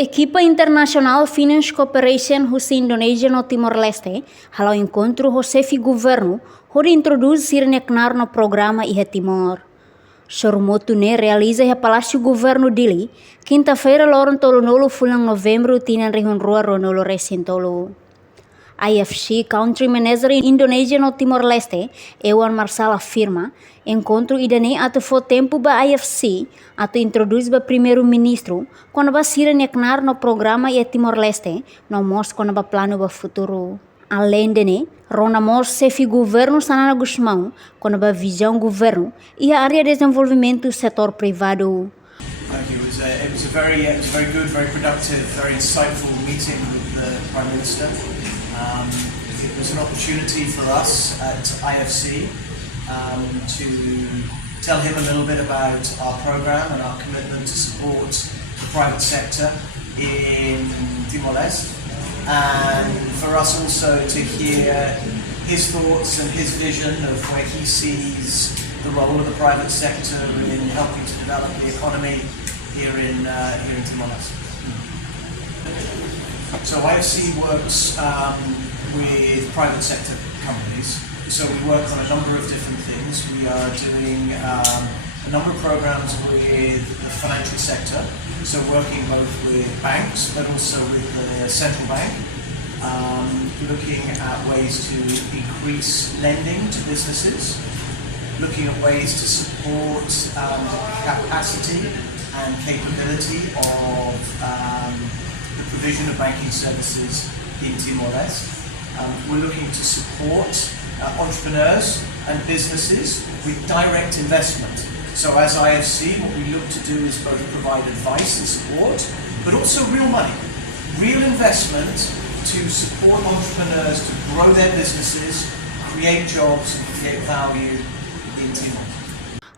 Ekipa Internacional Finance Cooperation hos Indonesia no Timor-Leste, halau encontro o chefe governo, hori introduz sirneknar no programa Ihe Timor. Sormoto ne realiza a Palácio Governo dele, quinta-feira loron tolonolo fulang novembro tinan rihun rua ronolo recentolo. IFC Country Manager in Indonesia no Timor-Leste, Ewan Marsal afirma, encontro idane ato fo tempo ba IFC, ato introduz ba primeiro-ministro, quando ba sirneknar no programa Ihe Timor-Leste, no mos quando ba plano ba futuro. Além de Rona Mos chefe governo Xanana Gusmão, quando a visão governo e a área de desenvolvimento do setor privado. It was a very good, very productive, very insightful meeting with the Prime Minister. It was an opportunity for us at IFC to tell him a little bit about our program and our commitment to support the private sector in Timor-Leste. And for us also to hear his thoughts and his vision of where he sees the role of the private sector in helping to develop the economy here in Timor-Leste. So IFC works with private sector companies. So we work on a number of different things. We are doing a number of programs with the financial sector. So working both with banks, but also with the central bank, looking at ways to increase lending to businesses, looking at ways to support the capacity and capability of the provision of banking services in Timor-Leste. We're looking to support entrepreneurs and businesses with direct investment. So as IFC, what we look to do is both provide advice and support, but also real money, real investment to support entrepreneurs to grow their businesses, create jobs and create value in Timor.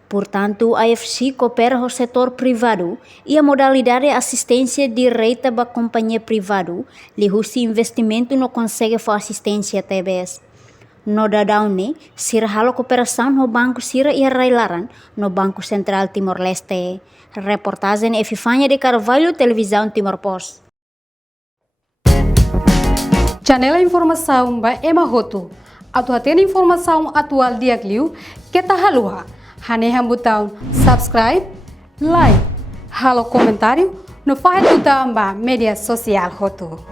Portanto, a IFC coopera com o setor privado e a modalidade de assistência direta para a companhia privado, lhe husi investimento não consegue fazer assistência TBS. No dadaune, sira halo cooperação no Banco Sira e Railaran, no Banco Central Timor-Leste. Reportagem Efifania de Carvalho, Televisão Timor-Post. Janela informação ba Emma Hoto. Atu atena informação atual diagliu que tá halua. Hane hambutão subscribe, like, halo comentário no file do media social Hoto.